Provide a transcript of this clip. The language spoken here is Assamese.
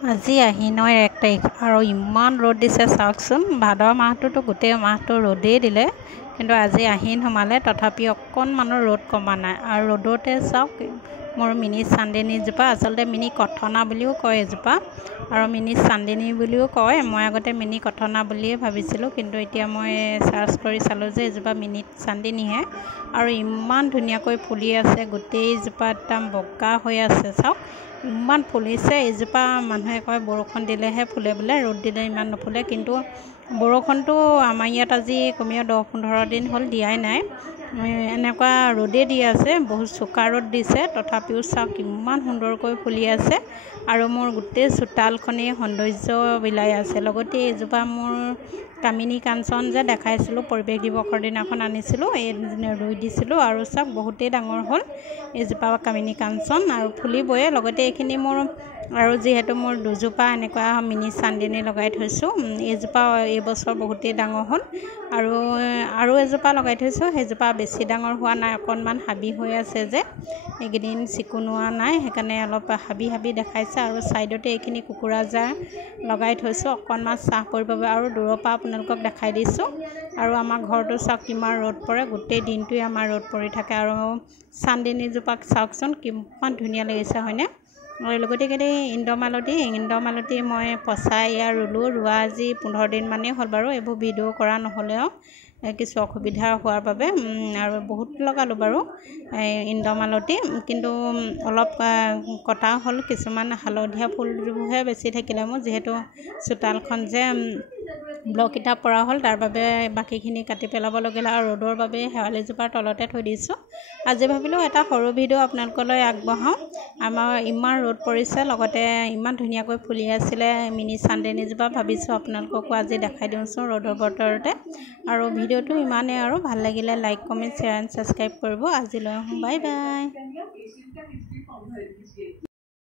আজি আহিনৰ 1 তাৰিখ আৰু ইমান ৰ'দ দিছে চাওকচোন। ভাদ মাহটোতো গোটেই মাহটো ৰ'দেই দিলে, কিন্তু আজি আহিন সোমালে তথাপি অকণমানো ৰ'দ কমা নাই। আৰু ৰ'দতে চাওক মোৰ মিনি চান্দিনীজোপা, আচলতে মিনি কথনা বুলিও কয় এজোপা আৰু মিনি চান্দিনী বুলিও কয়। মই আগতে মিনি কথনা বুলিয়ে ভাবিছিলোঁ, কিন্তু এতিয়া মই চাৰ্চ কৰি চালোঁ যে এজোপা মিনি চান্দিনীহে। আৰু ইমান ধুনীয়াকৈ ফুলি আছে, গোটেইজোপা একদম বগা হৈ আছে। চাওক ইমান ফুলিছে। এইজোপা মানুহে কয় বৰষুণ দিলেহে ফুলে বোলে, ৰ'দ দিলে ইমান নুফুলে। কিন্তু বৰষুণটো আমাৰ ইয়াত আজি কমেও 10-15 দিন হ'ল দিয়াই নাই। এনেকুৱা ৰ'দেই দি আছে, বহুত চোকা ৰ'দ দিছে, তথাপিও চাওক ইমান সুন্দৰকৈ ফুলি আছে আৰু মোৰ গোটেই চোতালখনেই সৌন্দৰ্য বিলাই আছে। লগতে এইজোপা মোৰ কামিনী কাঞ্চন যে দেখাইছিলোঁ পৰিৱেশ দিৱসৰ দিনাখন আনিছিলোঁ, এই ৰুই দিছিলোঁ আৰু চাওক বহুতেই ডাঙৰ হ'ল এইজোপা কামিনী কাঞ্চন আৰু ফুলিবই। লগতে এইখিনি মোৰ আৰু যিহেতু মোৰ দুজোপা এনেকুৱা মিনি চান্দিনী লগাই থৈছোঁ, এইজোপা এইবছৰ বহুতেই ডাঙৰ হ'ল আৰু এজোপা লগাই থৈছোঁ, সেইজোপা বেছি ডাঙৰ হোৱা নাই, অকণমান হাবি হৈ আছে যে এইকেইদিন চিকুণোৱা নাই, সেইকাৰণে অলপ হাবি দেখাইছে। আৰু ছাইডতে এইখিনি কুকুৰা জাৰ লগাই থৈছোঁ অকণমান ছাঁ পৰিব আৰু দূৰৰ পৰা আপোনালোকক দেখাই দিছোঁ। আৰু আমাৰ ঘৰটো চাওক কিমান ৰ'দ পৰে, গোটেই দিনটোৱে আমাৰ ৰ'দ পৰি থাকে। আৰু চান্দিনীজোপাক চাওকচোন কিমান ধুনীয়া লাগিছে হয়নে। আৰু লগতে ইন্দ্ৰমালতী মই পচাই ইয়াৰ ৰোৱা আজি 15 দিনমানেই হ'ল বাৰু। এইবোৰ ভিডিঅ' কৰা নহ'লেও কিছু অসুবিধা হোৱাৰ বাবে আৰু বহুত লগালোঁ বাৰু ইন্দ্ৰমালতী, কিন্তু অলপ কটা হ'ল। কিছুমান হালধীয়া ফুলবোৰহে বেছি থাকিলে মোৰ, যিহেতু চোতালখন যে ব্লক ইটা পৰা হ'ল তাৰ বাবে বাকীখিনি কাটি পেলাব লাগিল আৰু ৰ'দৰ বাবে শেৱালিজোপাৰ তলতে থৈ দিছোঁ। আজি ভাবিলোঁ এটা সৰু ভিডিঅ' আপোনালোকলৈ আগবঢ়াওঁ। আমাৰ ইমান ৰ'দ পৰিছে, লগতে ইমান ধুনীয়াকৈ ফুলি আছিলে মিনি চান্দিনীজোপা, ভাবিছোঁ আপোনালোককো আজি দেখাই দিওঁচোন ৰ'দৰ বতৰতে। আৰু ভিডিঅ'টো ইমানেই আৰু ভাল লাগিলে like, comment, share and subscribe কৰিব। আজিলৈ বাই বাই।